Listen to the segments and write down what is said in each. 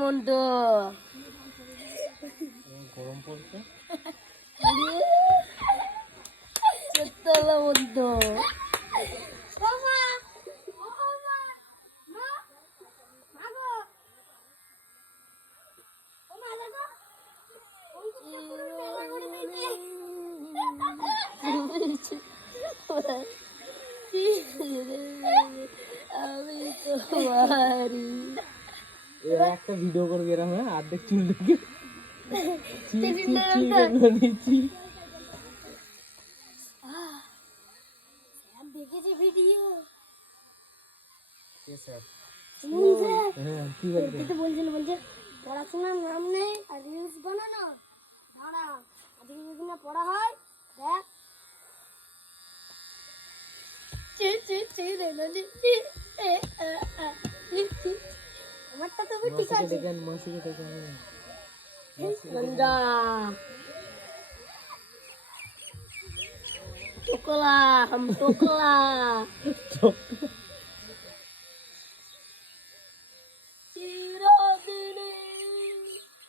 মন্টু গরম পড়ছে মন্টু আমি তোমারি এরা একটা ভিডিও করবে এরকম অর্ধেক চুল ঢুকে দেখেছি ভিডিও বলছে পড়াশোনার নাম নেই আর রিলস বানানো দাঁড়া আজকে যদি না পড়া হয় দেখ আমারটা তো ঠিক আছে टोकला हम टोकला चिरदिनी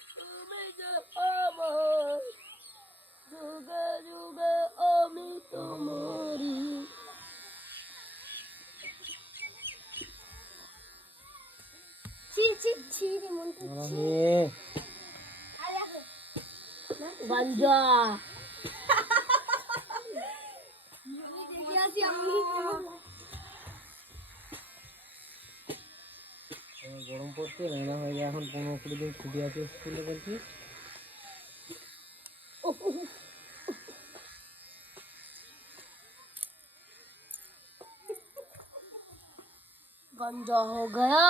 তুমি যে আমার যুগে যুগে আমি তোমারি ছি রে মন তো গাঞ্জা গরম পড়ছে রান্না হয়ে যায় এখন 15-20 দিন ছুটি আছে স্কুলে বলছি गंजा हो गया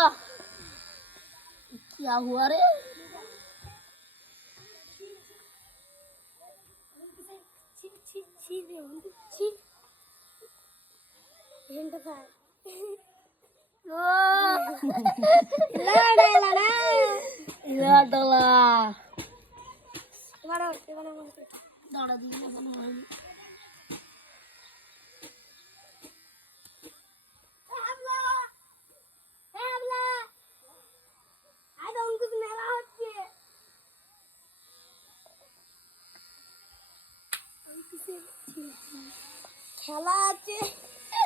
क्या हुआ रे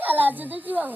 খেলা আছে দেখি বাবা